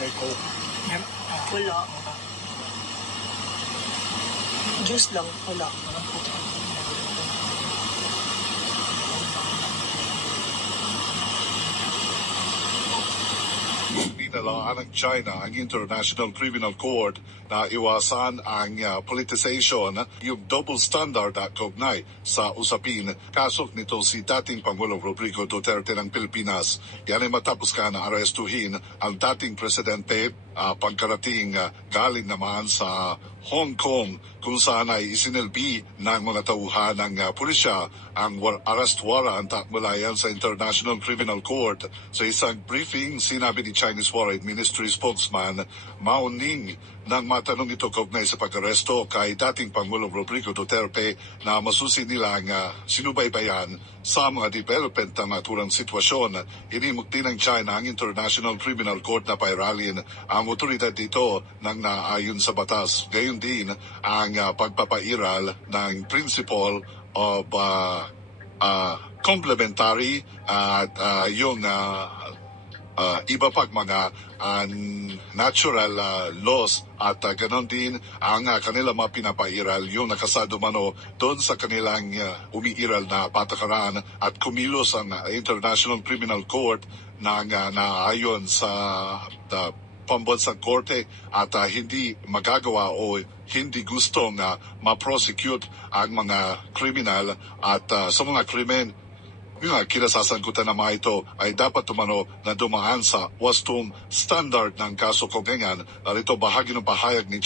may coke. Yan. Ah, Wala. Juice lang. Wala. Pinalaan ng China ang International Criminal Court na iwasan ang uh, politicization, yung double standard at kaugnay sa usapin. Kasok nito si dating Pangulong Rodrigo Duterte ng Pilipinas. Yan ay matapos ka na arestuhin ang dating presidente uh, pagkarating uh, galing naman sa Hong Kong kung saan ay isinilbi ng mga tauhan ng uh, pulisya ang war- arrest warrant at mula sa International Criminal Court. Sa isang briefing, sinabi ni Chinese Foreign Ministry spokesman Mao Ning nang matanong ito kaugnay sa pag-aresto kay dating Pangulong Rodrigo Duterte na masusi nilang uh, sinubaybayan sa mga development ng naturang sitwasyon. Inimok din ng China ang International Criminal Court na pairalin ang otoridad dito nang naayon sa batas. Gayon din ang uh, pagpapairal ng principle of uh, uh, complementary at uh, yung uh, uh, iba pag mga uh, natural uh, laws at uh, ganon din ang uh, kanila mga pinapairal. Yung nakasado mano doon sa kanilang uh, umiiral na patakaran at kumilos ang uh, International Criminal Court na uh, naayon sa uh, pambansang korte at uh, hindi magagawa o hindi gustong uh, ma-prosecute ang mga kriminal at uh, sa mga krimen nga, kinasasangkutan na mga ito ay dapat tumano na dumaan sa wastong standard ng kaso kung ganyan. Narito bahagi ng pahayag ni